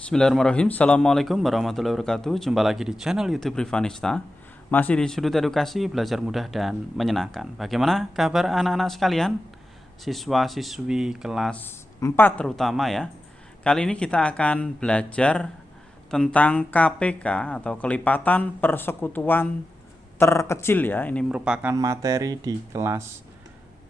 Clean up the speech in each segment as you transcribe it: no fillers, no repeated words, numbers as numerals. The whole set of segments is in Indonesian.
Bismillahirrahmanirrahim. Assalamualaikum warahmatullahi wabarakatuh. Jumpa lagi di channel YouTube Rivanista. Masih di sudut edukasi, belajar mudah dan menyenangkan. Bagaimana kabar anak-anak sekalian? Siswa-siswi kelas 4 terutama ya. Kali ini kita akan belajar tentang KPK atau kelipatan persekutuan terkecil ya. Ini merupakan materi di kelas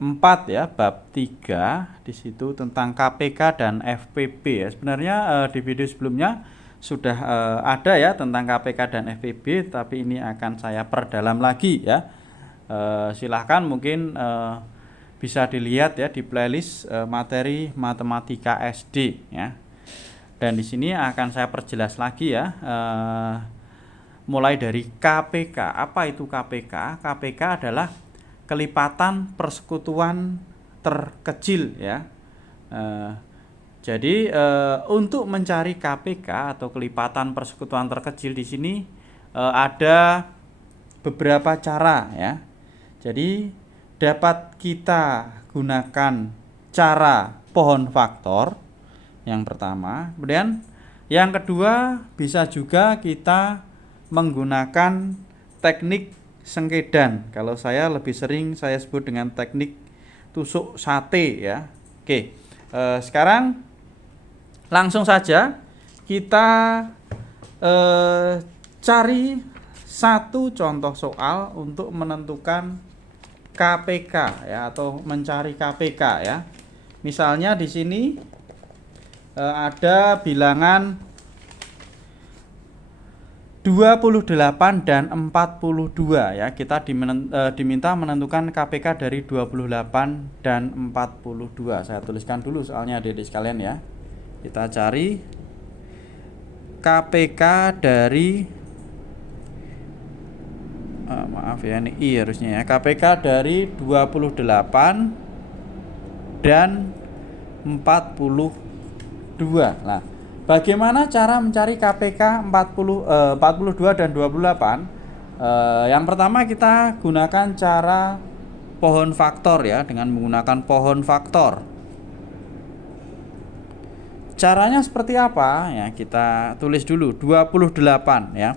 4 ya, bab 3 di situ tentang KPK dan FPB ya. Sebenarnya di video sebelumnya sudah ada ya tentang KPK dan FPB, tapi ini akan saya perdalam lagi ya. Silahkan mungkin bisa dilihat ya di playlist materi matematika SD ya. Dan di sini akan saya perjelas lagi ya. Mulai dari KPK. Apa itu KPK? KPK adalah kelipatan persekutuan terkecil ya. Jadi untuk mencari KPK atau kelipatan persekutuan terkecil di sini ada beberapa cara ya. Jadi dapat kita gunakan cara pohon faktor yang pertama. Kemudian yang kedua bisa juga kita menggunakan teknik sengkedan. Kalau saya lebih sering saya sebut dengan teknik tusuk sate ya. Oke, sekarang langsung saja kita cari satu contoh soal untuk menentukan KPK ya, atau mencari KPK ya. Misalnya di sini ada bilangan 28 dan 42 ya. Kita diminta menentukan KPK dari 28 dan 42. Saya tuliskan dulu soalnya adik-adik sekalian ya. Kita cari KPK dari maaf ya, ini I harusnya ya. KPK dari 28 dan 42. Nah, bagaimana cara mencari KPK 42 dan 28? Yang pertama kita gunakan cara pohon faktor ya, dengan menggunakan pohon faktor. Caranya seperti apa? Ya, kita tulis dulu 28 ya.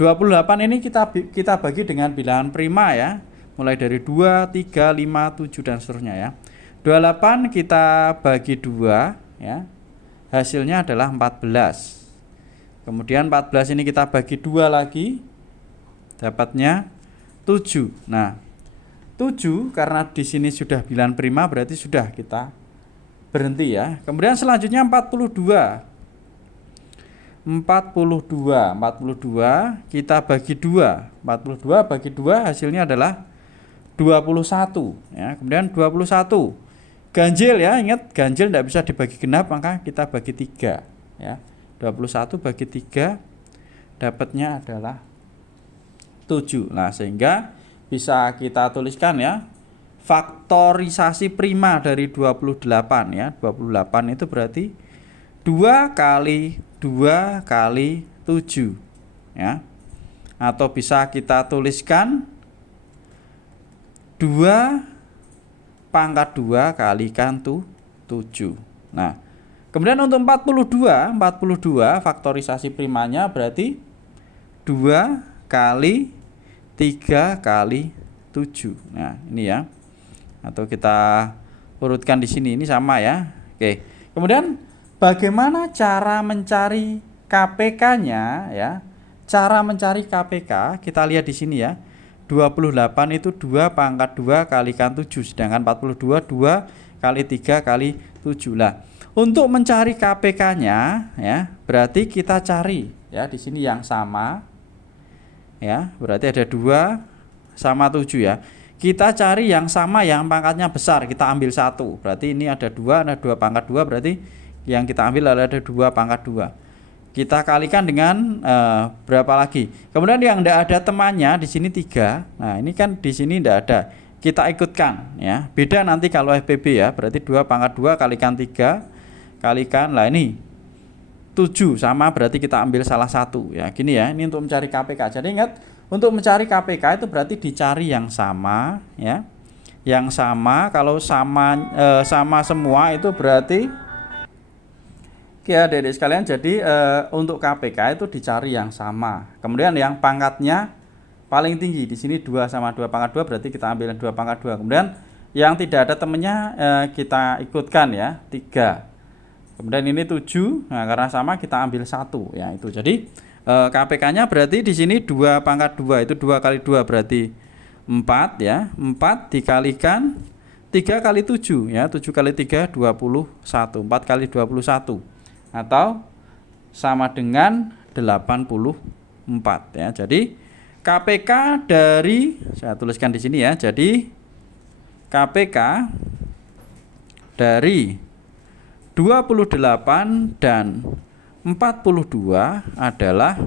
28 ini kita bagi dengan bilangan prima ya. Mulai dari 2, 3, 5, 7 dan seterusnya ya. 28 kita bagi 2 ya. Hasilnya adalah 14. Kemudian 14 ini kita bagi 2 lagi, dapatnya 7. Nah, 7 karena di sini sudah bilangan prima berarti sudah kita berhenti ya. Kemudian selanjutnya 42 kita bagi 2. 42 bagi 2 hasilnya adalah 21 ya. Kemudian 21 ganjil ya, ingat ganjil tidak bisa dibagi genap, maka kita bagi 3 ya. 21 bagi 3 dapatnya adalah 7. Nah, sehingga bisa kita tuliskan ya, faktorisasi prima dari 28 ya. 28 itu berarti 2 kali 2 kali 7 ya. Atau bisa kita tuliskan 2 pangkat 2 kalikan 7. Nah, kemudian untuk 42 faktorisasi primanya berarti 2 kali 3 kali 7. Nah, ini ya. Atau kita urutkan di sini, ini sama ya. Oke. Kemudian bagaimana cara mencari KPK-nya ya? Cara mencari KPK kita lihat di sini ya. 28 itu 2 pangkat 2 kalikan 7, sedangkan 42 2 kali 3 kali 7. Lah, untuk mencari KPK-nya ya, berarti kita cari ya di sini yang sama ya, berarti ada 2 sama 7 ya. Kita cari yang sama yang pangkatnya besar, kita ambil 1. Berarti ini ada 2, ada 2 pangkat 2, berarti yang kita ambil ada 2 pangkat 2. Kita kalikan dengan berapa lagi? Kemudian yang tidak ada temannya di sini 3. Nah, ini kan di sini tidak ada. Kita ikutkan ya. Beda nanti kalau FPB ya, berarti 2 pangkat 2 kalikan 3 kalikan. Lah ini 7 sama, berarti kita ambil salah satu ya. Gini ya, ini untuk mencari KPK. Jadi ingat, untuk mencari KPK itu berarti dicari yang sama ya. Yang sama, kalau sama semua itu berarti Oke adik-adik sekalian, jadi untuk KPK itu dicari yang sama. Kemudian yang pangkatnya paling tinggi. Di sini 2 sama 2 pangkat 2 berarti kita ambil 2 pangkat 2. Kemudian yang tidak ada temennya kita ikutkan ya, 3. Kemudian ini 7. Nah, karena sama kita ambil 1 ya itu. Jadi KPK-nya berarti di sini 2 pangkat 2 itu 2 kali 2 berarti 4 ya. 4 dikalikan 3 kali 7 ya. 7 kali 3 21. 4 kali 21 atau sama dengan 84 ya. Jadi KPK dari, saya tuliskan di sini ya. Jadi KPK dari 28 dan 42 adalah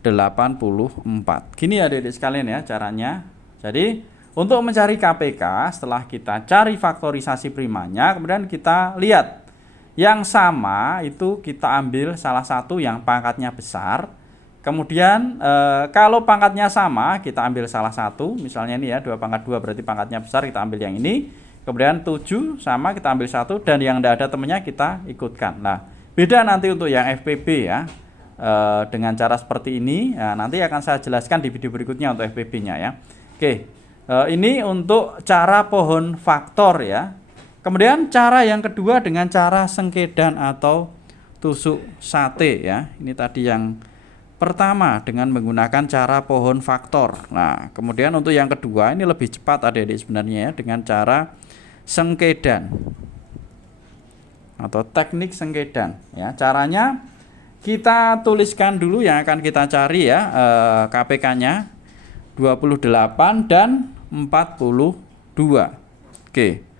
84. Gini ya adik-adik sekalian ya caranya. Jadi untuk mencari KPK setelah kita cari faktorisasi primanya, kemudian kita lihat yang sama itu kita ambil salah satu yang pangkatnya besar. Kemudian kalau pangkatnya sama kita ambil salah satu, misalnya ini ya 2 pangkat 2 berarti pangkatnya besar, kita ambil yang ini. Kemudian 7 sama kita ambil 1 dan yang tidak ada temennya kita ikutkan. Nah beda nanti untuk yang FPB ya, dengan cara seperti ini ya, nanti akan saya jelaskan di video berikutnya untuk FPB nya ya. Oke, ini untuk cara pohon faktor ya. Kemudian cara yang kedua dengan cara sengkedan atau tusuk sate ya. Ini tadi yang pertama dengan menggunakan cara pohon faktor. Nah, kemudian untuk yang kedua ini lebih cepat adik-adik sebenarnya ya, dengan cara sengkedan atau teknik sengkedan ya. Caranya kita tuliskan dulu yang akan kita cari ya, KPK-nya 28 dan 42. Oke.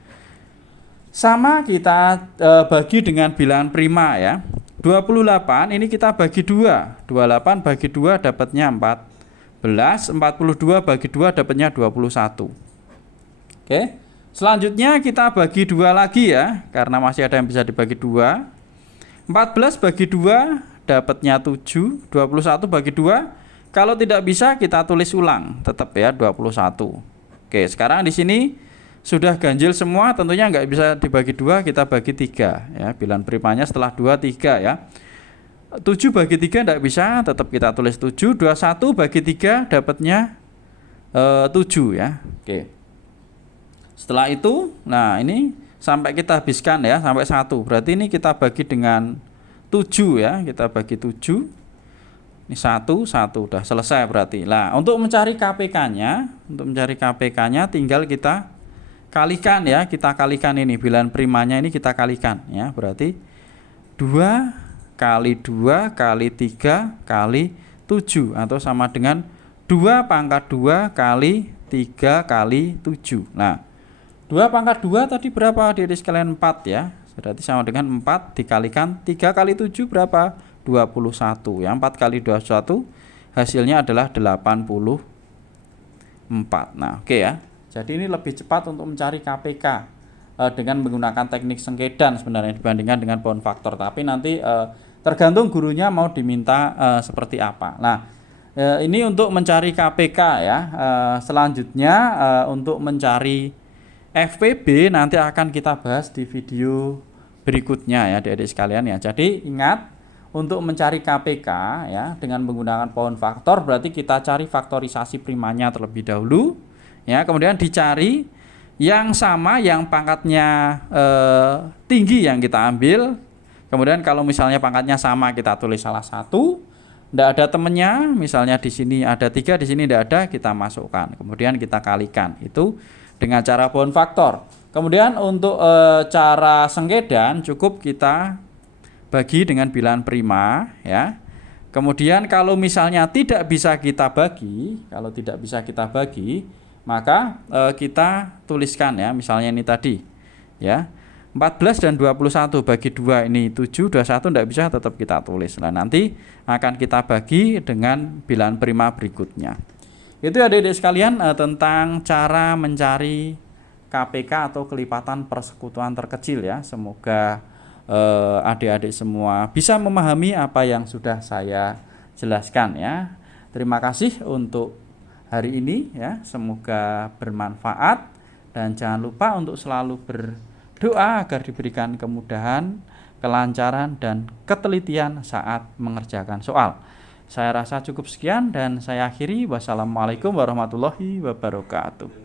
Sama kita bagi dengan bilangan prima ya. 28 ini kita bagi 2. 28 bagi 2 dapatnya 14. 42 bagi 2 dapatnya 21. Oke. Selanjutnya kita bagi 2 lagi ya, karena masih ada yang bisa dibagi 2. 14 bagi 2 dapatnya 7. 21 bagi 2. Kalau tidak bisa kita tulis ulang, tetap ya 21. Oke, sekarang di sini sudah ganjil semua, tentunya nggak bisa dibagi 2, kita bagi 3 ya. Bilangan primanya setelah 2 3 ya. 7 bagi 3 tidak bisa, tetap kita tulis 7. 21 bagi 3 dapatnya 7 ya. Oke. Setelah itu, nah ini sampai kita habiskan ya, sampai 1. Berarti ini kita bagi dengan 7 ya, kita bagi 7. Ini 1 udah selesai berarti. Nah, untuk mencari KPK-nya, tinggal kita kalikan ya, kita kalikan ini bilangan primanya ini kita kalikan ya, berarti 2 kali 2 kali 3 kali 7 atau sama dengan 2 pangkat 2 kali 3 kali 7. Nah 2 pangkat 2 tadi berapa adik-adik sekalian? 4 ya, berarti sama dengan 4 dikalikan 3 kali 7 berapa? 21 ya. 4 kali 21 hasilnya adalah 84. Nah oke ya. Jadi ini lebih cepat untuk mencari KPK dengan menggunakan teknik sengkedan sebenarnya dibandingkan dengan pohon faktor. Tapi nanti tergantung gurunya mau diminta seperti apa. Nah ini untuk mencari KPK ya. Selanjutnya untuk mencari FPB nanti akan kita bahas di video berikutnya ya adik-adik sekalian ya. Jadi ingat untuk mencari KPK ya dengan menggunakan pohon faktor berarti kita cari faktorisasi primanya terlebih dahulu. Ya, kemudian dicari yang sama, yang pangkatnya tinggi yang kita ambil. Kemudian kalau misalnya pangkatnya sama kita tulis salah satu. Tidak ada temennya, misalnya di sini ada 3, di sini tidak ada, kita masukkan. Kemudian kita kalikan. Itu dengan cara pohon faktor. Kemudian untuk cara sengkedan cukup kita bagi dengan bilangan prima ya. Kemudian kalau misalnya tidak bisa kita bagi, maka kita tuliskan ya, misalnya ini tadi ya, 14 dan 21 bagi 2 ini 7, 21 tidak bisa, tetap kita tulis. Nah nanti akan kita bagi dengan bilangan prima berikutnya. Itu adik-adik sekalian tentang cara mencari KPK atau kelipatan persekutuan terkecil ya. Semoga adik-adik semua bisa memahami apa yang sudah saya jelaskan ya. Terima kasih untuk hari ini ya, semoga bermanfaat dan jangan lupa untuk selalu doa agar diberikan kemudahan, kelancaran, dan ketelitian saat mengerjakan soal. Saya rasa cukup sekian dan saya akhiri. Wassalamualaikum warahmatullahi wabarakatuh.